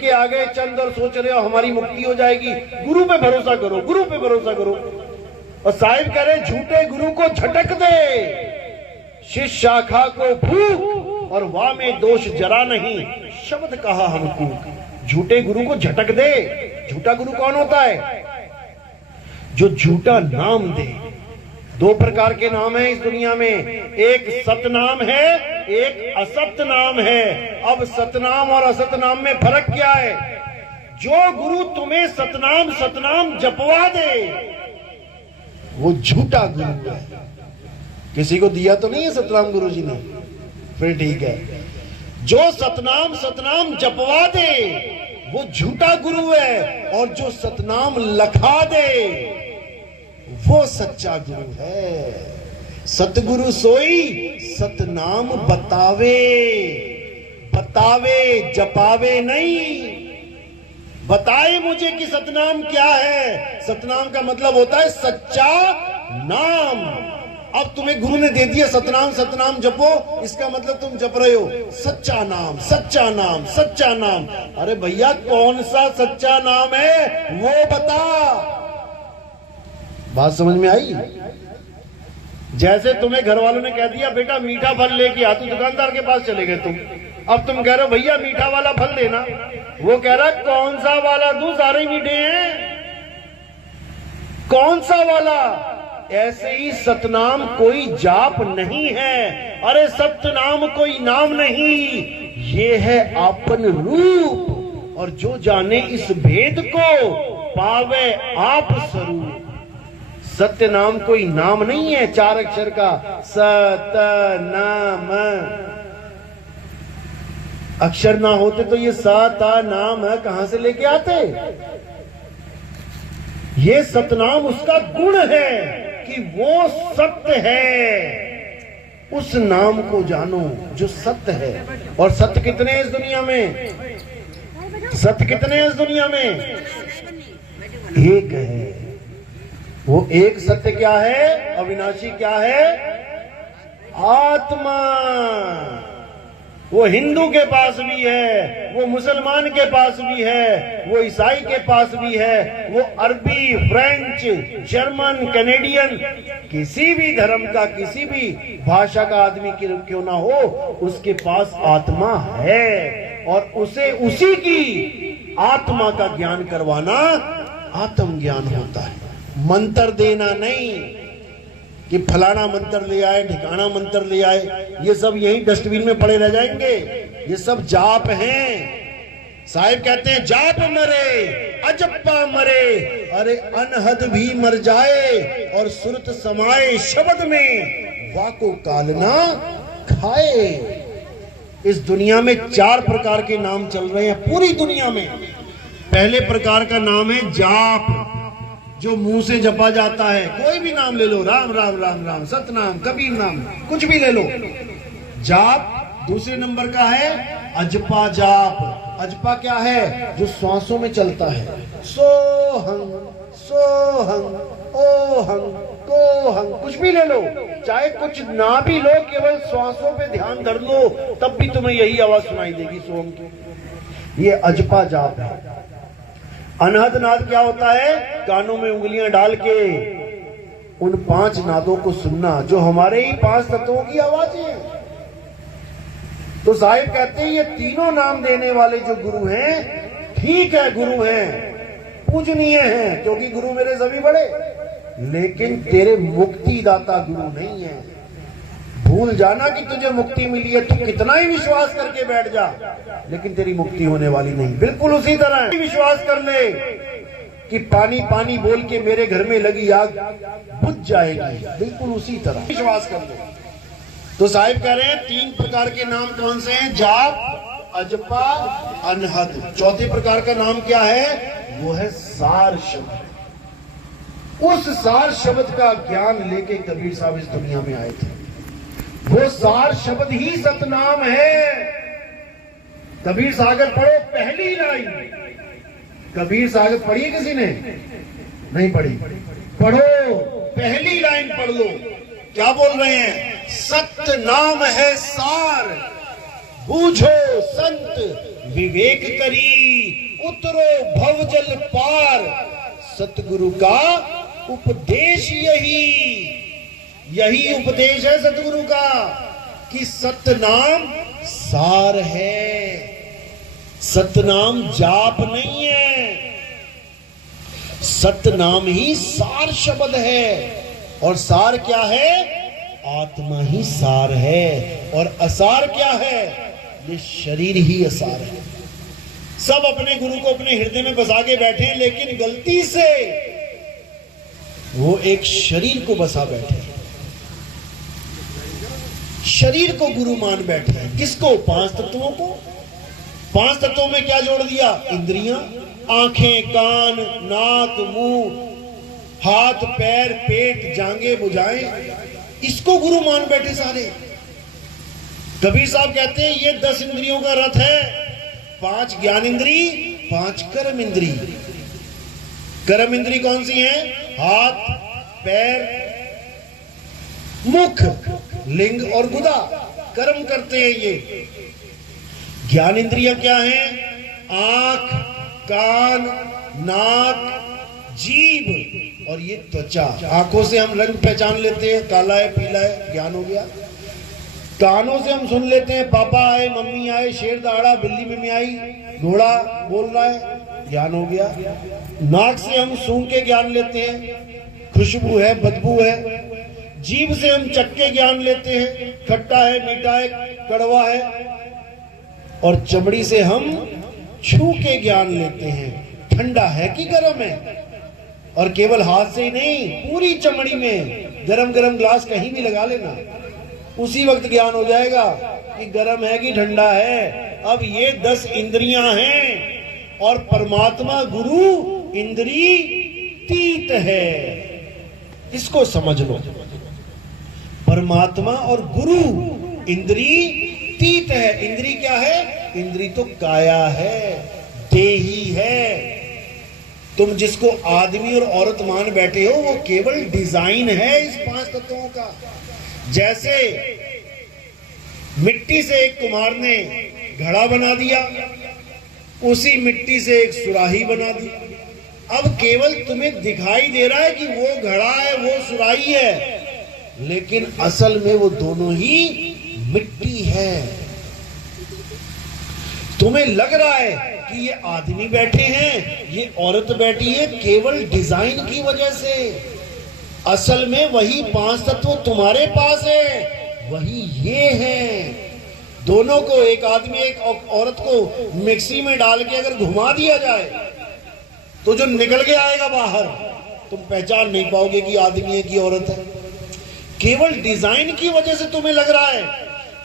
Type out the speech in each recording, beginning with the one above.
के आ गए चंद और सोच रहे हो हमारी मुक्ति हो जाएगी। गुरु पे भरोसा करो, गुरु पे भरोसा करो। और साहिब कह रहे झूठे गुरु को झटक दे, शिष्य शाखा को फूक और वाह में दोष जरा नहीं, शब्द कहा हमको। झूठे गुरु को झटक दे। झूठा गुरु कौन होता है? जो झूठा नाम दे। दो प्रकार के नाम है इस दुनिया में, एक सतनाम है, एक असत नाम है। अब सतनाम और असत नाम में फर्क क्या है? जो गुरु तुम्हें सतनाम सतनाम जपवा दे वो झूठा गुरु है। किसी को दिया तो नहीं है सतनाम गुरु जी ने? फिर ठीक है। जो सतनाम सतनाम जपवा दे वो झूठा गुरु है, और जो सतनाम लखा दे वो सच्चा गुरु है। सतगुरु सोई सतनाम बतावे, बतावे जपावे नहीं। बताए मुझे कि सतनाम क्या है। सतनाम का मतलब होता है सच्चा नाम। अब तुम्हें गुरु ने दे दिया सतनाम सतनाम जपो, इसका मतलब तुम जप रहे हो सच्चा नाम सच्चा नाम सच्चा नाम। अरे भैया कौन सा सच्चा नाम है वो बता। बात समझ में आई? जैसे तुम्हें घर वालों ने कह दिया बेटा मीठा फल लेके आ, तो दुकानदार के पास चले गए तुम। अब तुम कह रहे हो भैया मीठा वाला फल देना, वो कह रहा है कौन सा वाला दूं, सारे मीठे हैं, कौन सा वाला। ऐसे ही सतनाम कोई जाप नहीं है। अरे सतनाम कोई नाम नहीं, ये है आपन रूप। और जो जाने इस भेद को पावे आप स्वरूप। सत्य नाम कोई नाम नहीं है 4 अक्षर का। सतनाम अक्षर ना होते तो ये सता नाम कहां से लेके आते? ये सतनाम उसका गुण है कि वो सत्य है। उस नाम को जानो जो सत्य है। और सत्य कितने हैं इस दुनिया में? सत्य कितने हैं इस दुनिया में? एक है। वो एक सत्य क्या है? अविनाशी क्या है? आत्मा। वो हिंदू के पास भी है, वो मुसलमान के पास भी है, वो ईसाई के पास भी है, वो अरबी, फ्रेंच, जर्मन, कैनेडियन, किसी भी धर्म का, किसी भी भाषा का आदमी क्यों ना हो, उसके पास आत्मा है। और उसे उसी की आत्मा का ज्ञान करवाना आत्म ज्ञान होता है। मंत्र देना नहीं कि फलाना मंत्र ले आए, ठिकाना मंत्र ले आए, ये सब यही डस्टबिन में पड़े रह जाएंगे। ये सब जाप हैं। साहिब कहते हैं जाप मरे अजप्पा मरे। अरे अनहद भी मर जाए और सुरत समाए शब्द में, वाको कालना खाए। इस दुनिया में 4 प्रकार के नाम चल रहे हैं पूरी दुनिया में। पहले प्रकार का नाम है जाप, जो मुंह से जपा जाता है। कोई भी नाम ले लो, राम राम राम राम, सतनाम, कबीर नाम, कुछ भी ले लो, जाप। दूसरे नंबर का है अजपा जाप। अजपा क्या है? जो श्वासों में चलता है। सोहंग सोहंग ओहंग कोहंग, कुछ भी ले लो, चाहे कुछ ना भी लो, केवल श्वासों पे ध्यान धर लो, तब भी तुम्हें यही आवाज सुनाई देगी सोहंग की। ये अजपा जाप है। अनहद नाद क्या होता है? कानों में उंगलियां डाल के उन 5 नादों को सुनना, जो हमारे ही 5 तत्वों की आवाजें हैं। तो साहिब कहते हैं ये तीनों नाम देने वाले जो गुरु हैं, ठीक है गुरु हैं, पूजनीय हैं, क्योंकि गुरु मेरे सभी बड़े, लेकिन तेरे मुक्ति दाता गुरु नहीं है। भूल जाना कि तुझे मुक्ति मिली है, तू कितना ही विश्वास करके बैठ जा, लेकिन तेरी मुक्ति होने वाली नहीं। बिल्कुल उसी तरह विश्वास कर ले कि पानी पानी बोल के मेरे घर में लगी आग बुझ जाएगी, बिल्कुल उसी तरह विश्वास कर ले। तो साहिब कह रहे हैं 3 प्रकार के नाम कौन से हैं? जाप, अजपा, अनहद। चौथे प्रकार का नाम क्या है? वो है सार शब्द। उस सार शब्द का ज्ञान लेके कबीर साहब इस दुनिया में आए थे। वो सार शब्द ही सतनाम है। कबीर सागर पढ़ो, पहली लाइन। कबीर सागर पढ़ी है किसी ने? नहीं पढ़ी। पढ़ो, पहली लाइन पढ़ लो। क्या बोल रहे हैं? सत्य नाम है सार, बूझो संत विवेक करी, उतरो भवजल पार। सतगुरु का उपदेश यही उपदेश है सतगुरु का कि सतनाम सार है, सतनाम जाप नहीं है, सतनाम ही सार शब्द है। और सार क्या है? आत्मा ही सार है। और असार क्या है? ये शरीर ही असार है। सब अपने गुरु को अपने हृदय में बसा के बैठे हैं, लेकिन गलती से वो एक शरीर को बसा बैठे हैं, शरीर को गुरु मान बैठे हैं। किसको? 5 तत्वों को। 5 तत्वों में क्या जोड़ दिया? इंद्रियां, आंखें, कान, नाक, मुंह, हाथ, पैर, पेट, जांघें, भुजाएं, इसको गुरु मान बैठे सारे। कबीर साहब कहते हैं ये 10 इंद्रियों का रथ है। 5 ज्ञान इंद्री, 5 कर्म इंद्री। कर्म इंद्री कौन सी है? हाथ, पैर, मुख, लिंग और गुदा कर्म करते हैं ये। ज्ञान इंद्रियां क्या हैं? आंख, कान, नाक, जीभ और ये त्वचा। आंखों से हम रंग पहचान लेते हैं, काला है, पीला है, ज्ञान हो गया। कानों से हम सुन लेते हैं, पापा आए, मम्मी आए, शेर दहाड़ा, बिल्ली मिमियाई, घोड़ा बोल रहा है, ज्ञान हो गया। नाक से हम सूंघ के ज्ञान लेते हैं, खुशबू है, बदबू है। जीभ से हम चख के ज्ञान लेते हैं, खट्टा है, मीठा है, कड़वा है। और चमड़ी से हम छू के ज्ञान लेते हैं, ठंडा है कि गर्म है। और केवल हाथ से ही नहीं, पूरी चमड़ी में गरम गरम ग्लास कहीं भी लगा लेना, उसी वक्त ज्ञान हो जाएगा कि गर्म है कि ठंडा है। अब ये 10 इंद्रियां हैं और परमात्मा गुरु इंद्रियतीत है। इसको समझ लो, परमात्मा और गुरु इंद्रियतीत है। इंद्री क्या है? इंद्री तो काया है, देही है। तुम जिसको आदमी और औरत मान बैठे हो वो केवल डिजाइन है इस 5 तत्वों का। जैसे मिट्टी से एक कुम्हार ने घड़ा बना दिया, उसी मिट्टी से एक सुराही बना दी। अब केवल तुम्हें दिखाई दे रहा है कि वो घड़ा है, वो सुराही है, लेकिन असल में वो दोनों ही मिट्टी है। तुम्हें लग रहा है कि ये आदमी बैठे हैं, ये औरत बैठी है, केवल डिजाइन की वजह से। असल में वही 5 तत्व तुम्हारे पास है, वही ये हैं। दोनों को, एक आदमी एक औरत को मिक्सी में डाल के अगर घुमा दिया जाए तो जो निकल के आएगा बाहर, तुम पहचान नहीं पाओगे कि आदमी है कि औरत है। केवल डिजाइन की वजह से तुम्हें लग रहा है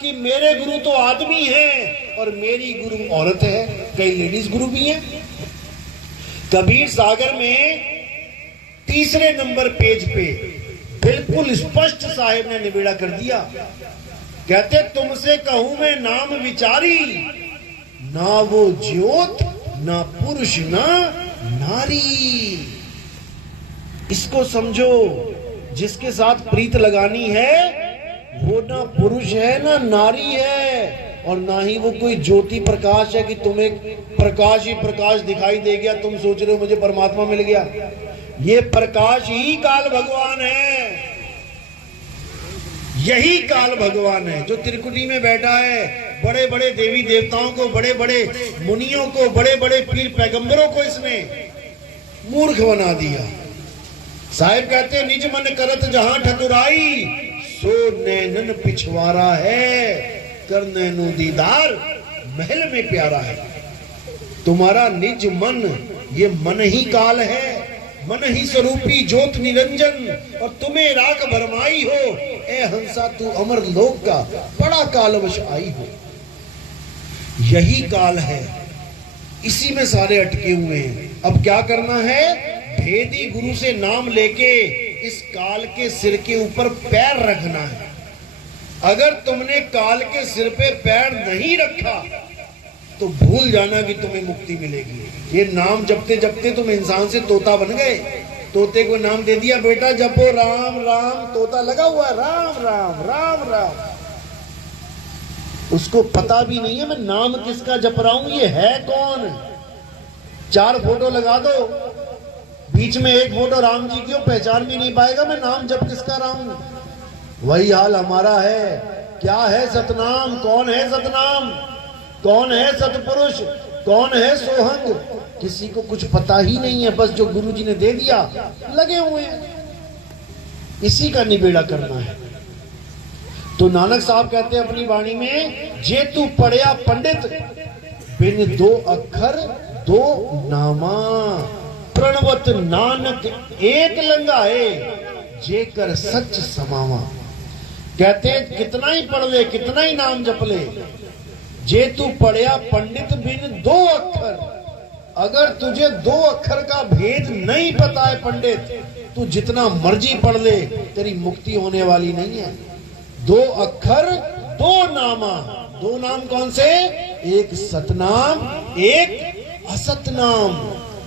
कि मेरे गुरु तो आदमी हैं और मेरी गुरु औरत है। कई लेडीज गुरु भी हैं। कबीर सागर में 3 नंबर पेज पे बिल्कुल स्पष्ट साहिब ने निबेड़ा कर दिया। कहते तुमसे कहूं मैं नाम विचारी, ना वो ज्योत, ना पुरुष, ना नारी। इसको समझो, जिसके साथ प्रीत लगानी है वो ना पुरुष है ना नारी है, और ना ही वो कोई ज्योति प्रकाश है कि तुम्हें प्रकाश ही प्रकाश दिखाई दे गया, तुम सोच रहे हो मुझे परमात्मा मिल गया। ये प्रकाश ही काल भगवान है, यही काल भगवान है जो त्रिकुटी में बैठा है। बड़े बड़े देवी देवताओं को, बड़े बड़े मुनियों को, बड़े बड़े पीर पैगंबरों को इसने मूर्ख बना दिया। साहिब कहते हैं निज मन करत जहां ठकुराई, सो नैनन पिछवारा है, कर नैनो दीदार महल में प्यारा है। तुम्हारा निज मन, ये मन ही काल है, मन ही स्वरूपी ज्योत निरंजन, और तुम्हें राख भरमाई हो, ए हंसा तू अमर लोक का बड़ा कालवश आई हो। यही काल है, इसी में सारे अटके हुए हैं। अब क्या करना है? भेदी गुरु से नाम लेके इस काल के सिर के ऊपर पैर रखना है। अगर तुमने काल के सिर पे पैर नहीं रखा तो भूल जाना कि तुम्हें मुक्ति मिलेगी। ये नाम जपते जपते तुम इंसान से तोता बन गए। तोते को नाम दे दिया, बेटा जपो राम राम, तोता लगा हुआ राम राम राम राम। उसको पता भी नहीं है मैं नाम किसका जप रहा हूं, ये है कौन। 4 फोटो लगा दो, बीच में एक फोटो राम जी की हो, पहचान भी नहीं पाएगा मैं नाम जप किसका रहा हूं। वही हाल हमारा है। क्या है सतनाम, कौन है सतनाम, कौन है सतपुरुष, कौन है सोहंग, किसी को कुछ पता ही नहीं है। बस जो गुरु जी ने दे दिया लगे हुए हैं, इसी का निबेड़ा करना है। तो नानक साहब कहते हैं अपनी वाणी में, जे तू पढ़िया पंडित बिन 2 अक्षर 2 नामा, प्रणवत नानक एक लंगाए जेकर सच समावा। कहते हैं कितना ही पढ़ ले, कितना ही नाम जप ले, जे तू पढ़िया पंडित बिन 2 अक्षर, अगर तुझे 2 अक्षर का भेद नहीं पता है पंडित, तू जितना मर्जी पढ़ ले तेरी मुक्ति होने वाली नहीं है। 2 अक्षर 2 नामा, 2 नाम कौन से, एक सतनाम एक असतनाम।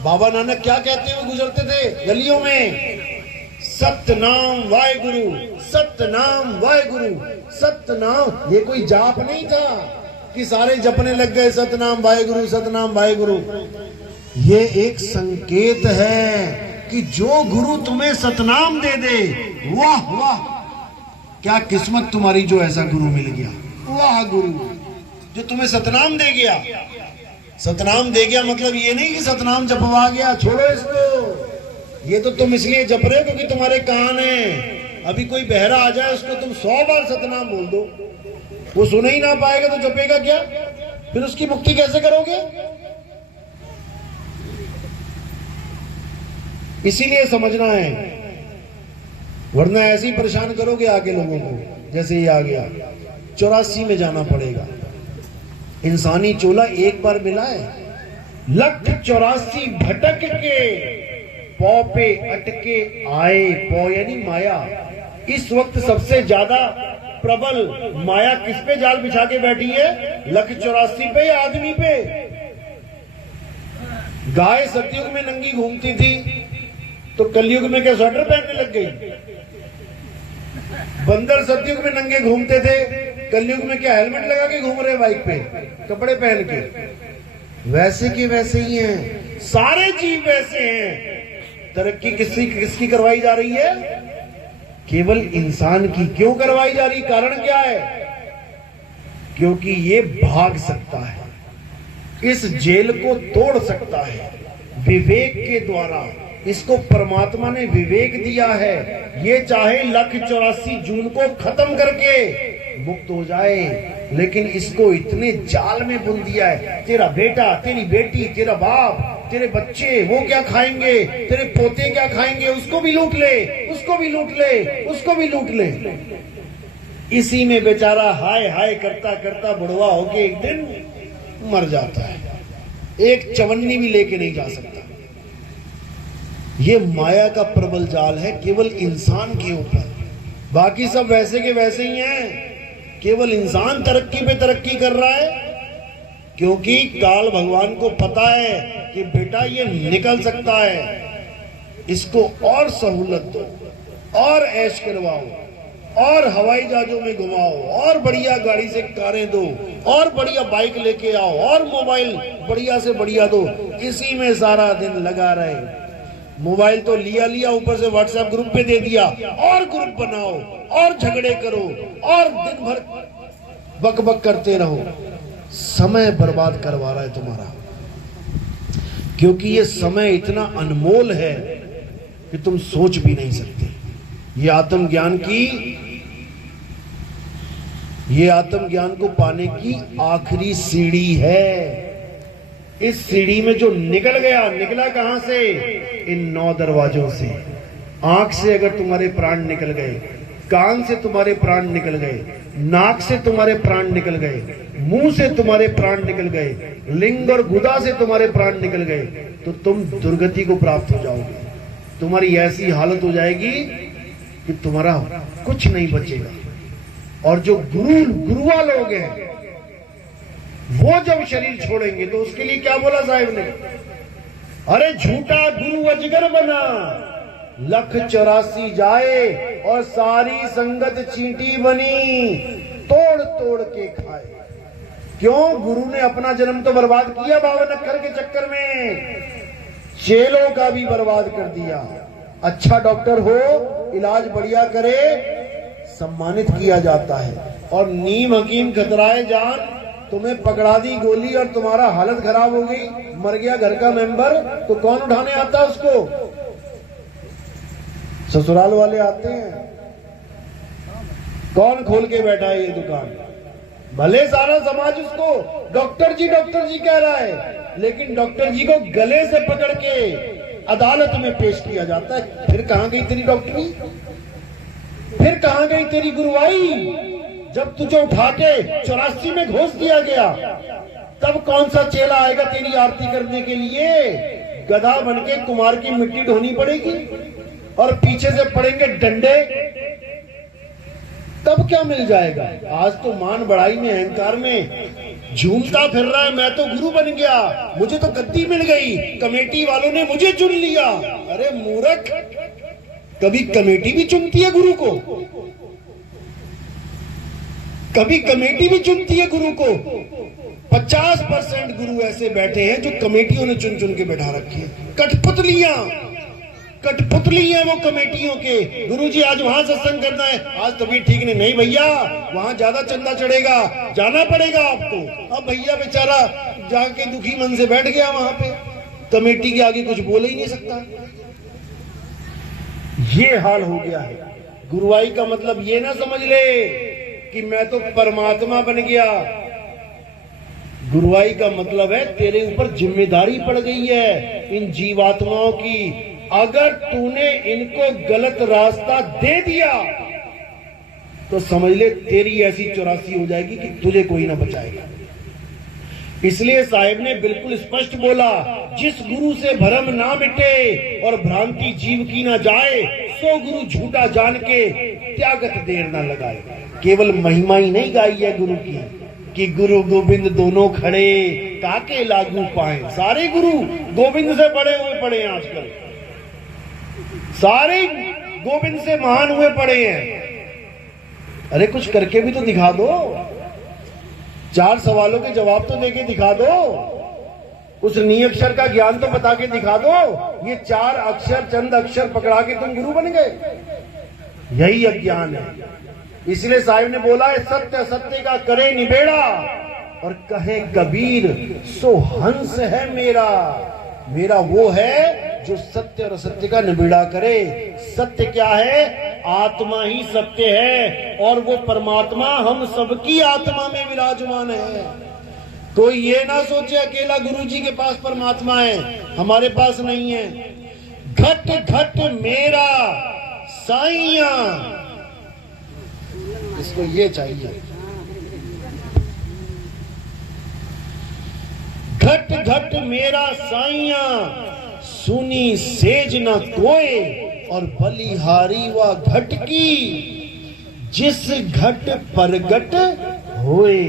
बाबा नानक क्या कहते हैं, वो गुजरते थे गलियों में, सतनाम वाहेगुरु, सतनाम वाहेगुरु, सतनाम। ये कोई जाप नहीं था कि सारे जपने लग गए सतनाम वाहेगुरु, सतनाम वाहेगुरु। ये एक संकेत है कि जो गुरु तुम्हें सतनाम दे दे, वाह वाह क्या किस्मत तुम्हारी जो ऐसा गुरु मिल गया। वाह गुरु जो तुम्हें सतनाम दे गया। सतनाम दे गया मतलब ये नहीं कि सतनाम जपवा गया, छोड़ो इसको, ये तो तुम इसलिए जप रहे हो क्योंकि तुम्हारे कान है। अभी कोई बहरा आ जाए उसको तुम 100 बार सतनाम बोल दो, वो सुन ही ना पाएगा तो जपेगा क्या, फिर उसकी मुक्ति कैसे करोगे। इसीलिए समझना है, वरना ऐसे ही परेशान करोगे आगे लोगों को। जैसे ही आ गया 84 में जाना पड़ेगा। इंसानी चोला एक बार मिला है, 1,84 भटक के पौ पे अटके आए। पौ यानी माया। इस वक्त सबसे ज्यादा प्रबल माया किस पे जाल बिछा के बैठी है, 1,84 पे या आदमी पे। गाय सतयुग में नंगी घूमती थी तो कलयुग में क्या स्वेटर पहनने लग गई। बंदर सतयुग में नंगे घूमते थे, कलयुग में क्या हेलमेट लगा के घूम रहे बाइक पे, कपड़े पहन के। वैसे के वैसे ही हैं, सारे जीव वैसे हैं। तरक्की किसकी करवाई जा रही है, केवल इंसान की। क्यों करवाई जा रही, कारण क्या है, क्योंकि ये भाग सकता है, इस जेल को तोड़ सकता है विवेक के द्वारा। इसको परमात्मा ने विवेक दिया है। ये चाहे 1,84 जून को खत्म करके मुक्त हो जाए, लेकिन इसको इतने जाल में बुन दिया है। तेरा बेटा, तेरी बेटी, तेरा बाप, तेरे बच्चे वो क्या खाएंगे, तेरे पोते क्या खाएंगे, उसको भी लूट ले, उसको भी लूट ले, उसको भी लूट ले। इसी में बेचारा हाय हाय करता करता बुढ़वा होके एक दिन मर जाता है। एक चवन्नी भी लेके नहीं जा सकता। ये माया का प्रबल जाल है केवल इंसान के ऊपर। बाकी सब वैसे के वैसे ही हैं, केवल इंसान तरक्की पे तरक्की कर रहा है, क्योंकि काल भगवान को पता है कि बेटा ये निकल सकता है। इसको और सहूलत दो, और ऐश करवाओ, और हवाई जहाजों में घुमाओ, और बढ़िया गाड़ी से कारें दो, और बढ़िया बाइक लेके आओ, और मोबाइल बढ़िया से बढ़िया दो। इसी में सारा दिन लगा रहे। मोबाइल तो लिया ऊपर से व्हाट्सएप ग्रुप पे दे दिया, और ग्रुप बनाओ, और झगड़े करो, और दिन भर बक बक करते रहो। समय बर्बाद करवा रहा है तुम्हारा, क्योंकि ये समय इतना अनमोल है कि तुम सोच भी नहीं सकते। ये आत्मज्ञान को पाने की आखिरी सीढ़ी है। इस सीढ़ी में जो निकल गया, निकला कहां से, इन 9 दरवाजों से। आंख से अगर तुम्हारे प्राण निकल गए, कान से तुम्हारे प्राण निकल गए, नाक से तुम्हारे प्राण निकल गए, मुंह से तुम्हारे प्राण निकल गए, लिंग और गुदा से तुम्हारे प्राण निकल गए, तो तुम दुर्गति को प्राप्त हो जाओगे। तुम्हारी ऐसी हालत हो जाएगी कि तुम्हारा कुछ नहीं बचेगा। और जो गुरुआ लोग हैं वो जब शरीर छोड़ेंगे तो उसके लिए क्या बोला साहिब ने, अरे झूठा गुरु अजगर बना, 1,84 जाए और सारी संगत चींटी बनी, तोड़ तोड़ के खाए। क्यों? गुरु ने अपना जन्म तो बर्बाद किया 52 अक्षर के चक्कर में, चेलों का भी बर्बाद कर दिया। अच्छा डॉक्टर हो, इलाज बढ़िया करे, सम्मानित किया जाता है। और नीम हकीम खतराए जान, तुम्हें पकड़ा दी गोली और तुम्हारा हालत खराब हो गई, मर गया घर का मेंबर, तो कौन उठाने आता उसको? ससुराल वाले आते हैं। कौन खोल के बैठा है ये दुकान? भले सारा समाज उसको डॉक्टर जी कह रहा है, लेकिन डॉक्टर जी को गले से पकड़ के अदालत में पेश किया जाता है। फिर कहां गई तेरी डॉक्टरी? फिर कहां गई तेरी गुरुवाई? जब तुझे उठा के 84 में घोष दिया गया, तब कौन सा चेला आएगा तेरी आरती करने के लिए? गधा बनके कुमार की मिट्टी ढोनी पड़ेगी और पीछे से पड़ेंगे डंडे, तब क्या मिल जाएगा? आज तो मान बढ़ाई में, अहंकार में झूमता फिर रहा है, मैं तो गुरु बन गया, मुझे तो गद्दी मिल गई, कमेटी वालों ने मुझे चुन लिया। अरे मूर्ख, कभी कमेटी भी चुनती है गुरु को? कभी कमेटी भी चुनती है गुरु को? 50% गुरु ऐसे बैठे हैं जो कमेटियों ने चुन चुन के बैठा रखे हैं। कठपुतलियां वो कमेटियों के। गुरुजी आज वहां सत्संग करना है, आज तबीयत ठीक नहीं भैया, वहां ज्यादा चंदा चढ़ेगा, जाना पड़ेगा आपको। अब भैया बेचारा जाके दुखी मन से बैठ गया वहां पे, कमेटी के आगे कुछ बोल ही नहीं सकता। ये हाल हो गया है। गुरुवाई का मतलब ये ना समझ ले कि मैं तो परमात्मा बन गया। गुरुवाई का मतलब है तेरे ऊपर जिम्मेदारी पड़ गई है इन जीवात्माओं की। अगर तूने इनको गलत रास्ता दे दिया तो समझ ले तेरी ऐसी 84 हो जाएगी कि तुझे कोई ना बचाएगा। इसलिए साहिब ने बिल्कुल स्पष्ट बोला, जिस गुरु से भरम ना मिटे और भ्रांति जीव की ना जाए, सो गुरु झूठा जान के त्यागत देर ना लगाए। केवल महिमा ही नहीं गाई है गुरु की कि गुरु गोविंद दोनों खड़े काके लागू पाए। सारे गुरु गोविंद से बड़े हुए पड़े हैं आजकल, सारे गोविंद से महान हुए पड़े हैं। अरे कुछ करके भी तो दिखा दो, 4 सवालों के जवाब तो देके दिखा दो, उस नी अक्षर का ज्ञान तो बता के दिखा दो। ये 4 अक्षर, चंद अक्षर पकड़ा के तुम गुरु बन गए, यही अज्ञान है। इसलिए साहिब ने बोला है, सत्य सत्य का करे निबेड़ा, और कहे कबीर सो हंस है मेरा। मेरा वो है जो सत्य और असत्य का निबेड़ा करे। सत्य क्या है? आत्मा ही सत्य है, और वो परमात्मा हम सबकी आत्मा में विराजमान है। कोई ये ना सोचे अकेला गुरुजी के पास परमात्मा है, हमारे पास नहीं है। घट घट मेरा साईया, इसको ये चाहिए। घट घट मेरा साईया, सुनी सेज न कोय, और बलिहारी व घट की, जिस घट प्रगट होए।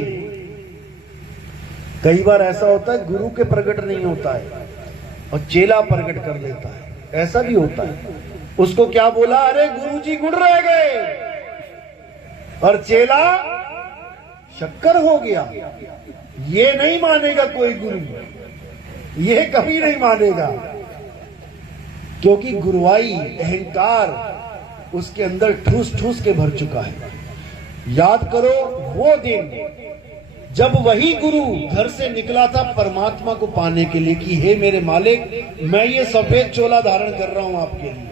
कई बार ऐसा होता है गुरु के प्रगट नहीं होता है और चेला प्रगट कर लेता है, ऐसा भी होता है। उसको क्या बोला? अरे गुरुजी गुड़ रह गए, और चेला शक्कर हो गया। ये नहीं मानेगा कोई गुरु, ये कभी नहीं मानेगा, क्योंकि गुरुवाई अहंकार उसके अंदर ठूस ठूस के भर चुका है। याद करो वो दिन जब वही गुरु घर से निकला था परमात्मा को पाने के लिए कि हे मेरे मालिक, मैं ये सफेद चोला धारण कर रहा हूं आपके लिए,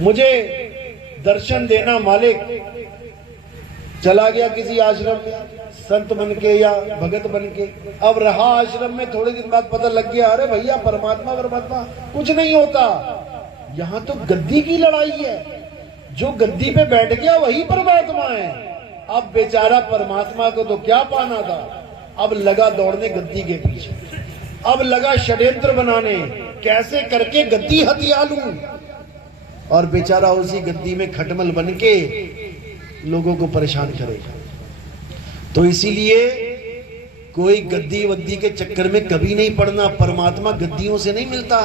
मुझे दर्शन देना मालिक। चला गया किसी आश्रम में संत बन के या भगत बन के, अब रहा आश्रम में, थोड़े दिन बाद पता लग गया अरे भैया परमात्मा परमात्मा कुछ नहीं होता, यहां तो गद्दी की लड़ाई है, जो गद्दी पे बैठ गया वही परमात्मा है। अब बेचारा परमात्मा को तो क्या पाना था, अब लगा दौड़ने गद्दी के पीछे, अब लगा षड्यंत्र बनाने, कैसे करके गद्दी हथिया लूं, और बेचारा उसी गद्दी में खटमल बन के लोगों को परेशान करेगा। तो इसीलिए कोई गद्दी वद्दी के चक्कर में कभी नहीं पड़ना। परमात्मा गद्दियों से नहीं मिलता,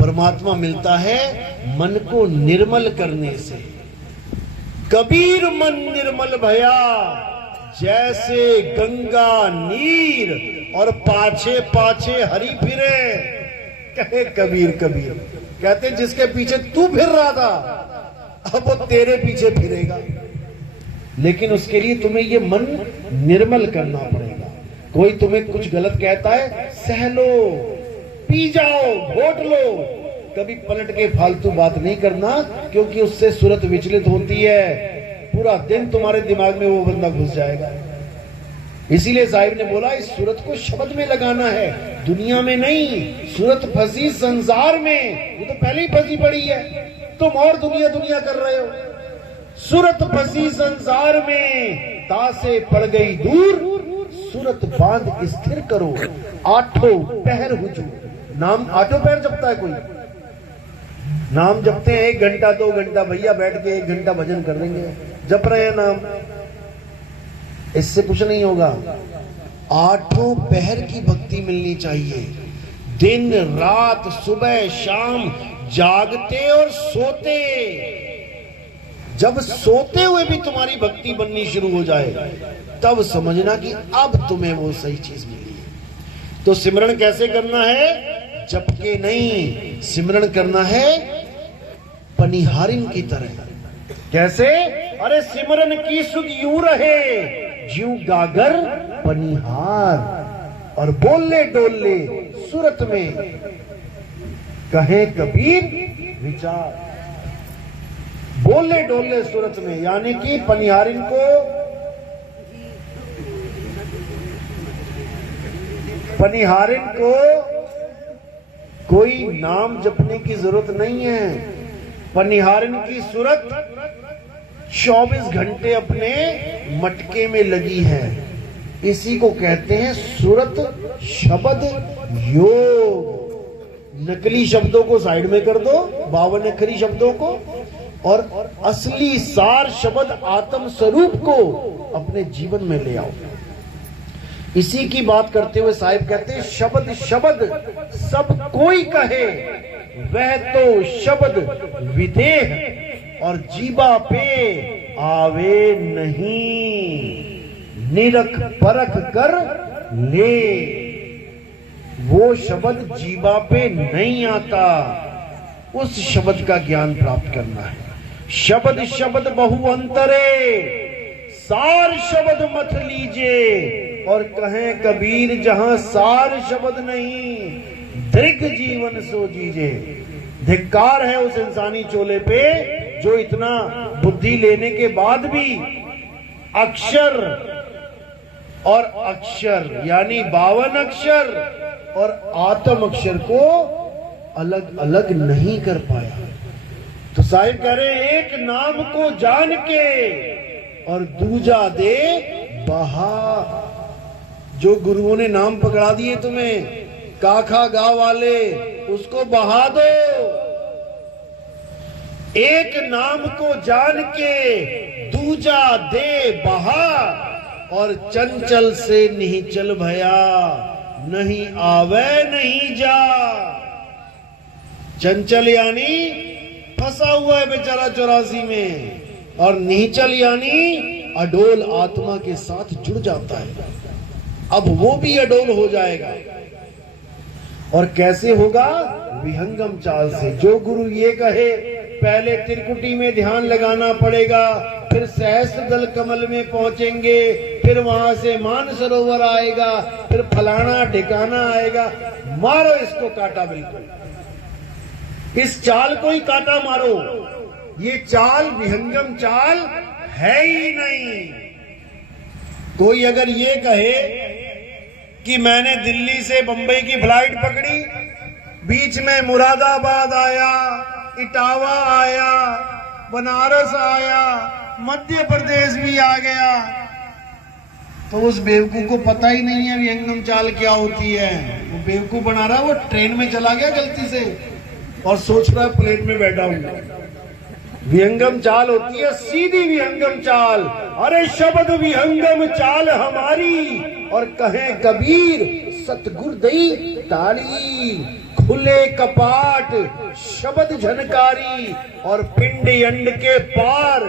परमात्मा मिलता है मन को निर्मल करने से। कबीर मन निर्मल भया, जैसे गंगा नीर और पाछे पाछे हरी फिरे। कहे कबीर कबीर कहते जिसके पीछे तू फिर रहा था अब वो तेरे पीछे फिरेगा, लेकिन उसके लिए तुम्हें ये मन निर्मल करना पड़ेगा। कोई तुम्हें कुछ गलत कहता है, सह लो, पी जाओ, घोट लो, कभी पलट के फालतू बात नहीं करना, क्योंकि उससे सूरत विचलित होती है। पूरा दिन तुम्हारे दिमाग में वो बंदा घुस जाएगा। इसीलिए साहिब ने बोला इस सूरत को शब्द में लगाना है, दुनिया में नहीं। सूरत फंसी संसार में, ये तो पहले ही फंसी पड़ी है, तुम और दुनिया दुनिया कर रहे हो। सूरत फंसी संसार में, तासे पड़ गई दूर, सूरत बांध स्थिर करो, आठों पहर हुजूर। नाम आठों पहर जपता है कोई? नाम जपते हैं 1 घंटा 2 घंटा, भैया बैठ के 1 घंटा भजन कर देंगे, जप रहे हैं नाम, इससे कुछ नहीं होगा। आठों पहर की भक्ति मिलनी चाहिए, दिन रात सुबह शाम, जागते और सोते। जब सोते हुए भी तुम्हारी भक्ति बननी शुरू हो जाए तब समझना कि अब तुम्हें वो सही चीज मिली है। तो सिमरन कैसे करना है? जप के नहीं, सिमरन करना है पनिहारिन की तरह। कैसे? अरे सिमरन की सुध यूं रहे ज्यों गागर पनिहार, और बोले डोले सूरत में, कहे कबीर विचार। बोले डोले सूरत में यानी कि पनिहारिन को कोई नाम जपने की जरूरत नहीं है। पनिहारिन की सूरत 24 घंटे अपने मटके में लगी है। इसी को कहते हैं सूरत शब्द योग। नकली शब्दों को साइड में कर दो, 52 अक्षरी शब्दों को, और असली सार शब्द आत्म स्वरूप को अपने जीवन में ले आओ। इसी की बात करते हुए साहिब कहते हैं शब्द शब्द सब कोई कहे, वह तो शब्द विदेह और जीवा पे आवे नहीं, निरख परख कर ले। वो शब्द जीवा पे नहीं आता, उस शब्द का ज्ञान प्राप्त करना है। शब्द शब्द बहु अंतरे, सार शब्द मत लीजिए, और कहें कबीर जहां सार शब्द नहीं, दृग जीवन सो जीजे। धिक्कार है उस इंसानी चोले पे जो इतना बुद्धि लेने के बाद भी अक्षर और अक्षर यानी 52 अक्षर और आत्म अक्षर को अलग अलग नहीं कर पाया। तो साहिब कह रहे हैं एक नाम को जान के और दूजा दे बहा। जो गुरुओं ने नाम पकड़ा दिए तुम्हें, काखा गा वाले, उसको बहा दो। एक नाम को जान के दूजा दे बहा, और चंचल से नहीं चल भया, नहीं आवे नहीं जा। चंचल यानी फंसा हुआ है बेचारा 84 में, और निहचल यानी अडोल आत्मा के साथ जुड़ जाता है। अब वो भी अडोल हो जाएगा। और कैसे होगा? विहंगम चाल से। जो गुरु ये कहे पहले त्रिकुटी में ध्यान लगाना पड़ेगा, फिर सहस्त्र दल कमल में पहुंचेंगे, फिर वहां से मानसरोवर आएगा, फिर फलाना ठिकाना आएगा, मारो इसको काटा, बिल्कुल इस चाल को ही काटा मारो। ये चाल विहंगम चाल है ही नहीं। कोई अगर ये कहे कि मैंने दिल्ली से बंबई की फ्लाइट पकड़ी, बीच में मुरादाबाद आया, इटावा आया, बनारस आया, मध्य प्रदेश भी आ गया, तो उस बेवकूफ को पता ही नहीं है विहंगम चाल क्या होती है। वो बेवकूफ बना रहा है, वो ट्रेन में चला गया गलती से और सोच रहा है प्लेन में बैठा हूं। विहंगम चाल होती है सीधी विहंगम चाल। अरे शब्द विहंगम चाल हमारी, और कहे कबीर सतगुर दई ताली, खुले कपाट शब्द झनकारी, और पिंड अंड के पार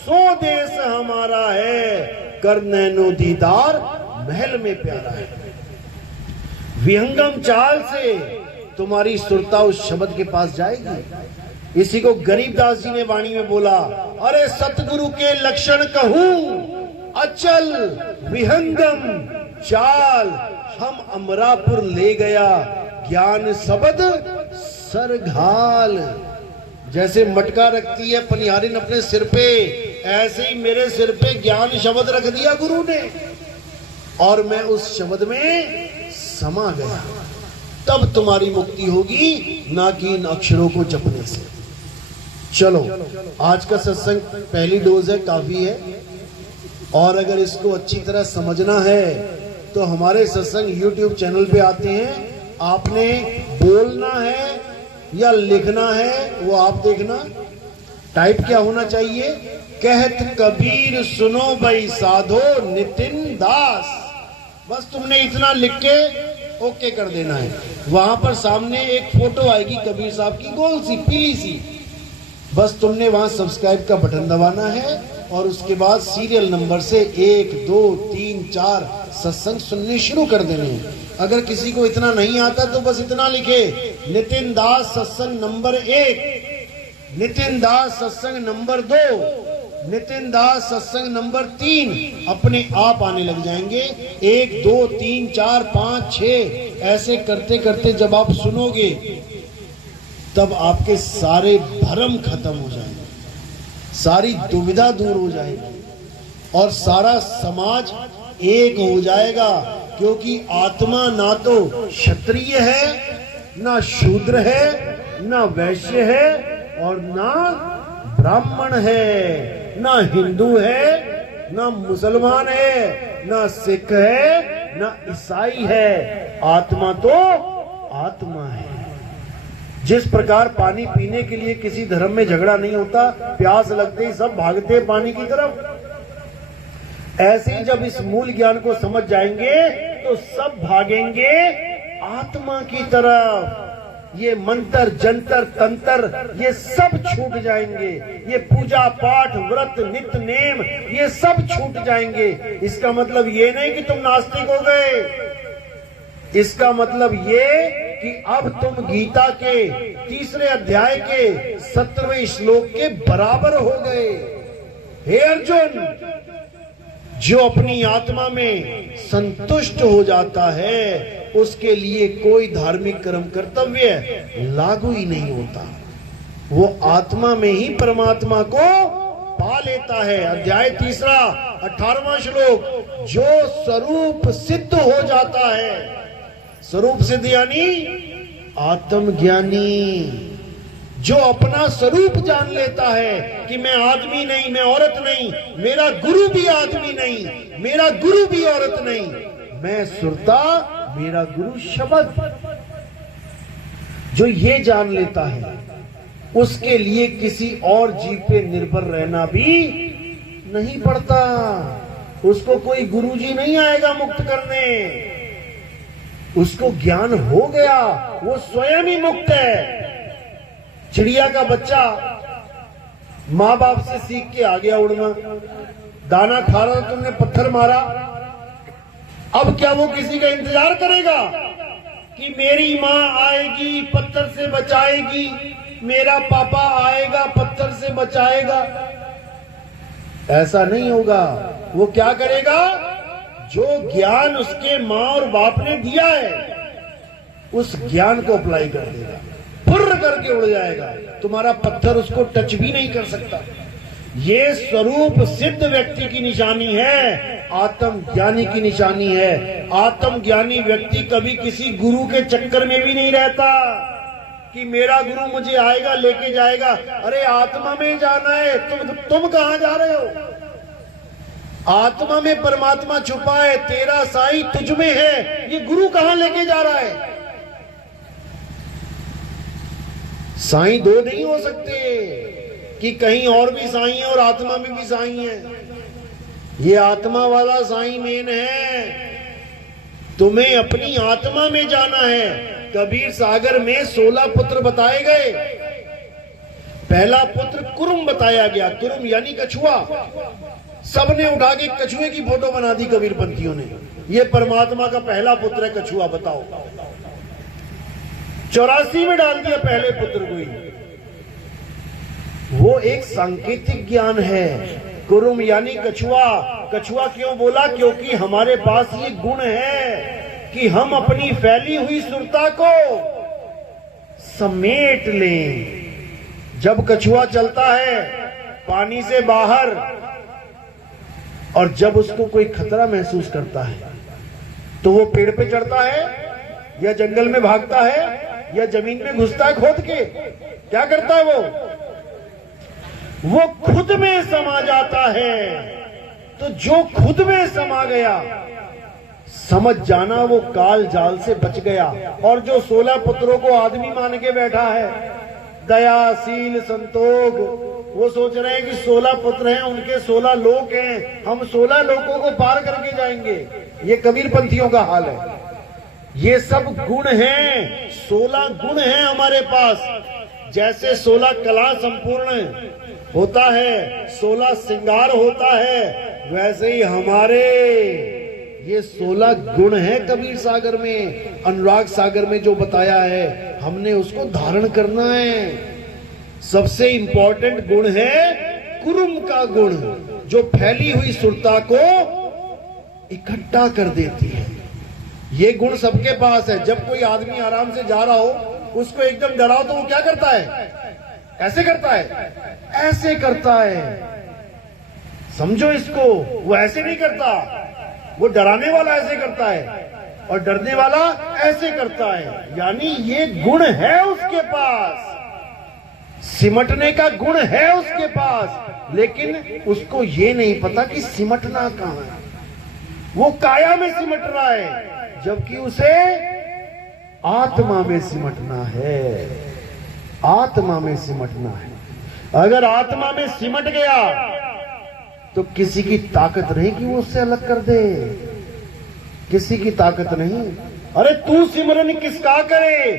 सो देश हमारा है, कर नैनो दीदार महल में प्यारा है। विहंगम चाल से तुम्हारी सुरता उस शब्द के पास जाएगी। इसी को गरीबदास जी ने वाणी में बोला, अरे सतगुरु के लक्षण कहूं, अचल विहंगम चाल, हम अमरापुर ले गया ज्ञान शब्द सरघाल। जैसे मटका रखती है पनिहारिन अपने सिर पे, ऐसे ही मेरे सिर पे ज्ञान शब्द रख दिया गुरु ने, और मैं उस शब्द में समा गया। तब तुम्हारी मुक्ति होगी, ना कि इन अक्षरों को जपने से। चलो, आज का सत्संग पहली डोज है, काफी है। और अगर इसको अच्छी तरह समझना है तो हमारे सत्संग YouTube चैनल पे आते हैं। आपने बोलना है या लिखना है वो आप देखना। टाइप क्या होना चाहिए? कहत कबीर सुनो भाई साधो नितिन दास। बस तुमने इतना लिख के ओके कर देना है। वहां पर सामने एक फोटो आएगी कबीर साहब की, गोल सी पीली सी। बस तुमने वहां सब्सक्राइब का बटन दबाना है और उसके बाद सीरियल नंबर से 1, 2, 3, 4 सत्संग सुनने शुरू कर देने हैं। अगर किसी को इतना नहीं आता तो बस इतना लिखे, नितिन दास सत्संग नंबर 1, नितिन दास सत्संग नंबर 2, नितिन दास सत्संग नंबर 3। अपने आप आने लग जाएंगे। 1, 2, 3, 4, 5, 6 ऐसे करते करते जब आप सुनोगे तब आपके सारे भ्रम खत्म हो जाएंगे, सारी दुविधा दूर हो जाएगी और सारा समाज एक हो जाएगा। क्योंकि आत्मा ना तो क्षत्रिय है, ना शूद्र है, ना वैश्य है और ना ब्राह्मण है, ना हिंदू है, ना मुसलमान है, ना सिख है, ना ईसाई है। आत्मा तो आत्मा है। जिस प्रकार पानी पीने के लिए किसी धर्म में झगड़ा नहीं होता, प्यास लगते ही सब भागते हैं पानी की तरफ, ऐसे ही जब इस मूल ज्ञान को समझ जाएंगे तो सब भागेंगे आत्मा की तरफ। ये मंत्र जंतर तंत्र ये सब छूट जाएंगे। ये पूजा पाठ व्रत नित्य नेम ये सब छूट जाएंगे। इसका मतलब ये नहीं कि तुम नास्तिक हो गए। इसका मतलब ये कि अब तुम गीता के 3रे अध्याय के 17वें श्लोक के बराबर हो गए। हे अर्जुन, जो अपनी आत्मा में संतुष्ट हो जाता है उसके लिए कोई धार्मिक कर्म कर्तव्य लागू ही नहीं होता। वो आत्मा में ही परमात्मा को पा लेता है। अध्याय 3 18वां श्लोक, जो स्वरूप सिद्ध हो जाता है। स्वरूप सिद्ध यानी आत्मज्ञानी, जो अपना स्वरूप जान लेता है कि मैं आदमी नहीं, मैं औरत नहीं, मेरा गुरु भी आदमी नहीं, मेरा गुरु भी औरत नहीं, मैं सुरता, मेरा गुरु शब्द। जो ये जान लेता है उसके लिए किसी और जीव पे निर्भर रहना भी नहीं पड़ता। उसको कोई गुरुजी नहीं आएगा मुक्त करने। उसको ज्ञान हो गया, वो स्वयं ही मुक्त है। चिड़िया का बच्चा माँ बाप से सीख के आ गया उड़ना। दाना खा रहा था, तुमने पत्थर मारा, अब क्या वो किसी का इंतजार करेगा कि मेरी माँ आएगी पत्थर से बचाएगी, मेरा पापा आएगा पत्थर से बचाएगा? ऐसा नहीं होगा। वो क्या करेगा? जो ज्ञान उसके माँ और बाप ने दिया है उस ज्ञान को अप्लाई कर देगा, फुर्र करके उड़ जाएगा। तुम्हारा पत्थर उसको टच भी नहीं कर सकता। ये स्वरूप सिद्ध व्यक्ति की निशानी है, आत्म ज्ञानी की निशानी है। आत्म ज्ञानी व्यक्ति कभी किसी गुरु के चक्कर में भी नहीं रहता कि मेरा गुरु मुझे आएगा लेके जाएगा। अरे आत्मा में जाना है, तुम कहां जा रहे हो? आत्मा में परमात्मा छुपा है, तेरा साईं तुझ में है। ये गुरु कहां लेके जा रहा है? साईं दो नहीं हो सकते कि कहीं और भी साईं है और आत्मा में भी साईं है। ये आत्मा वाला साईं मेन है। तुम्हें अपनी आत्मा में जाना है। कबीर सागर में 16 पुत्र बताए गए। पहला पुत्र कुरुम बताया गया, कुरुम यानी कछुआ। सबने उठा के कछुए की फोटो बना दी कबीरपंथियों ने। ये परमात्मा का पहला पुत्र है कछुआ, बताओ। 84 में डाल दिया पहले पुत्र को ही। वो एक सांकेतिक ज्ञान है। कुरुम यानी कछुआ। कछुआ क्यों बोला? क्योंकि हमारे पास ये गुण है कि हम अपनी फैली हुई सुरता को समेट लें। जब कछुआ चलता है पानी से बाहर और जब उसको कोई खतरा महसूस करता है तो वो पेड़ पे चढ़ता है या जंगल में भागता है या जमीन में घुसता है खोद के। क्या करता है वो खुद में समा जाता है। तो जो खुद में समा गया, समझ जाना वो काल जाल से बच गया। और जो 16 पुत्रों को आदमी मान के बैठा है, दया, शील, संतोष, वो सोच रहे हैं कि 16 पुत्र हैं, उनके 16 लोक हैं, हम 16 लोकों को पार करके जाएंगे। ये कबीरपंथियों का हाल है। ये सब गुण हैं, 16 गुण हैं हमारे पास। जैसे 16 कला संपूर्ण होता है, 16 श्रृंगार होता है, वैसे ही हमारे ये 16 गुण है कबीर सागर में, अनुराग सागर में जो बताया है, हमने उसको धारण करना है। सबसे इंपॉर्टेंट गुण है कुरुम का गुण, जो फैली हुई सुरता को इकट्ठा कर देती है। ये गुण सबके पास है। जब कोई आदमी आराम से जा रहा हो, उसको एकदम डराओ तो वो क्या करता है? ऐसे करता है, ऐसे करता है। समझो इसको, वो ऐसे नहीं करता। वो डराने वाला ऐसे करता है और डरने वाला ऐसे करता है। यानी ये गुण है उसके पास, सिमटने का गुण है उसके पास, लेकिन उसको ये नहीं पता कि सिमटना कहां है। वो काया में सिमट रहा है, जबकि उसे आत्मा में सिमटना है। आत्मा में सिमटना है। अगर आत्मा में सिमट गया तो किसी की ताकत नहीं कि वो उससे अलग कर दे। किसी की ताकत नहीं। अरे तू सिमरन किसका करे,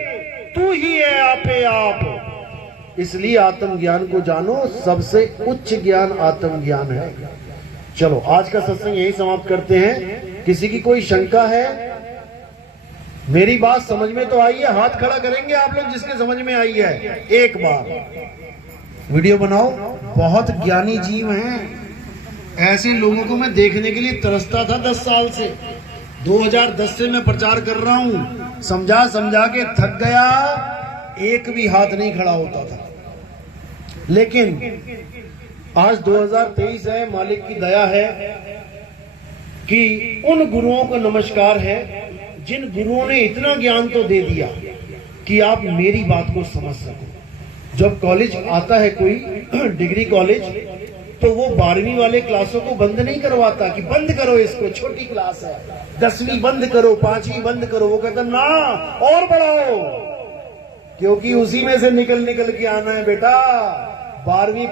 तू ही है आपे आप। इसलिए आत्मज्ञान को जानो, सबसे उच्च ज्ञान आत्मज्ञान है। चलो आज का सत्संग यही समाप्त करते हैं। किसी की कोई शंका है? मेरी बात समझ में तो आई है? हाथ खड़ा करेंगे आप लोग जिसके समझ में आई है। एक बार वीडियो बनाओ। बहुत ज्ञानी जीव हैं। ऐसे लोगों को मैं देखने के लिए तरसता था 10 साल से। 2010 से मैं प्रचार कर रहा हूं। समझा समझा के थक गया, एक भी हाथ नहीं खड़ा होता था। लेकिन आज 2023 है, मालिक की दया है कि उन गुरुओं को नमस्कार है जिन गुरुओं ने इतना ज्ञान तो दे दिया कि आप मेरी बात को समझ सको। जब कॉलेज आता है कोई डिग्री कॉलेज, तो वो 12वीं वाले क्लासों को बंद नहीं करवाता कि बंद करो इसको, छोटी क्लास है, 10वीं बंद करो, 5वीं बंद करो। वो कहता ना और बढ़ाओ, क्योंकि उसी में से निकल के आना है बेटा। 12वीं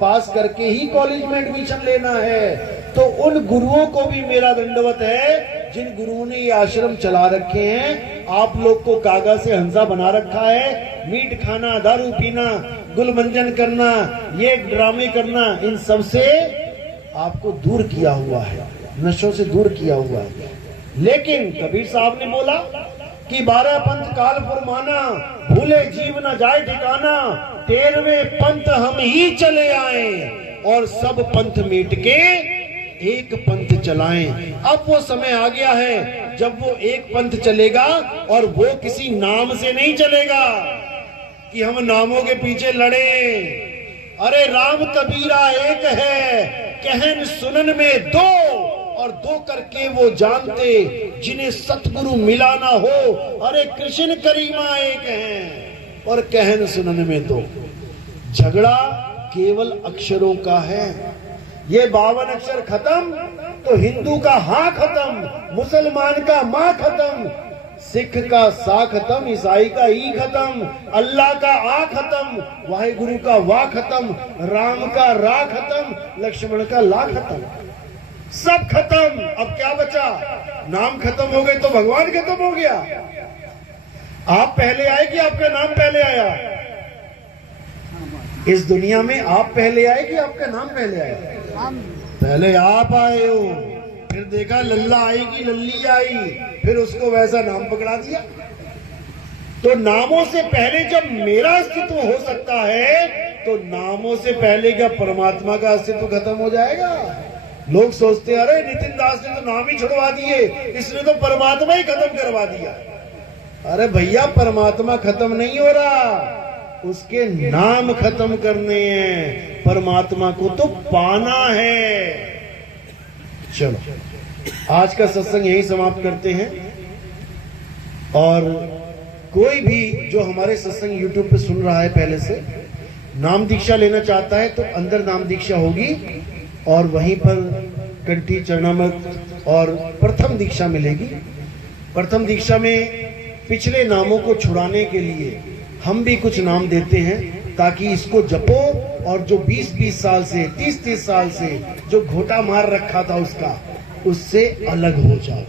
पास करके ही कॉलेज में एडमिशन लेना है। तो उन गुरुओं को भी मेरा दंडवत है जिन गुरुओं ने ये आश्रम चला रखे हैं। आप लोग को कागा से हंसा बना रखा है। मीट खाना, दारू पीना, गुलमंजन करना, ये ड्रामे करना, इन सब से आपको दूर किया हुआ है, नशों से दूर किया हुआ है। लेकिन कबीर साहब ने बोला कि 12 पंथ काल फरमाना, भूले जीव न जाए ठिकाना, 13वें पंथ हम ही चले आए और सब पंथ मिट के एक पंथ चलाएं। अब वो समय आ गया है जब वो एक पंथ चलेगा और वो किसी नाम से नहीं चलेगा कि हम नामों के पीछे लड़े। अरे राम कबीरा एक है, कहन सुनन में दो, और दो करके वो जानते जिन्हें सतगुरु मिला ना हो। अरे कृष्ण करीमा एक हैं और कहन सुनन में दो। झगड़ा केवल अक्षरों का है। ये 52 अक्षर खत्म तो हिंदू का हा खत्म, मुसलमान का मां खत्म, सिख का सा खत्म, ईसाई का ई खत्म, अल्लाह का आ खत्म, वाहिगुरु का वाह खत्म, राम का रा खत्म, लक्ष्मण का ला खत्म, सब खत्म। अब क्या बचा? नाम खत्म हो गए तो भगवान खत्म हो गया। आप पहले आए कि आपका नाम पहले आया? इस दुनिया में आप पहले आए कि आपका नाम पहले आया? पहले आप आए हो, फिर देखा लल्ला आई कि लल्ली आई, फिर उसको वैसा नाम पकड़ा दिया। तो नामों से पहले जब मेरा अस्तित्व हो सकता है, तो नामों से पहले क्या परमात्मा का अस्तित्व खत्म हो जाएगा? लोग सोचते हैं अरे नितिन दास ने तो नाम ही छुड़वा दिए, इसने तो परमात्मा ही खत्म करवा दिया। अरे भैया, परमात्मा खत्म नहीं हो रहा, उसके नाम खत्म करने हैं, परमात्मा को तो पाना है। चलो, आज का सत्संग यही समाप्त करते हैं। और कोई भी जो हमारे सत्संग YouTube पे सुन रहा है पहले से, नाम दीक्षा लेना चाहता है तो अंदर नाम दीक्षा होगी और वहीं पर कंठी चरणामृत और प्रथम दीक्षा मिलेगी। प्रथम दीक्षा में पिछले नामों को छुड़ाने के लिए हम भी कुछ नाम देते हैं, ताकि इसको जपो और जो 20-20 साल से 30-30 साल से जो घोटा मार रखा था उससे अलग हो जाओ।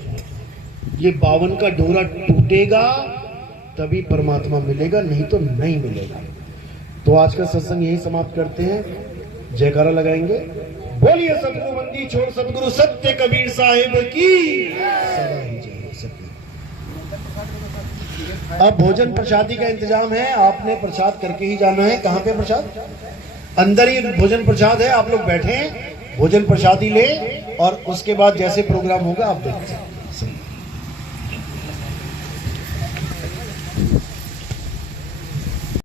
ये 52 का डोरा टूटेगा तभी परमात्मा मिलेगा, नहीं तो नहीं मिलेगा। तो आज का सत्संग यही समाप्त करते हैं। जयकारा लगाएंगे। बोलिए सतगुरु बंदी छोड़ सतगुरु सत्य कबीर साहिब की सदा ही जय सतगुरु। अब भोजन प्रसादी का इंतजाम है, आपने प्रसाद करके ही जाना है। कहाँ पे प्रसाद? अंदर ही भोजन प्रसाद है, आप लोग बैठे भोजन प्रसादी ले और उसके बाद जैसे प्रोग्राम होगा आप देखते हैं।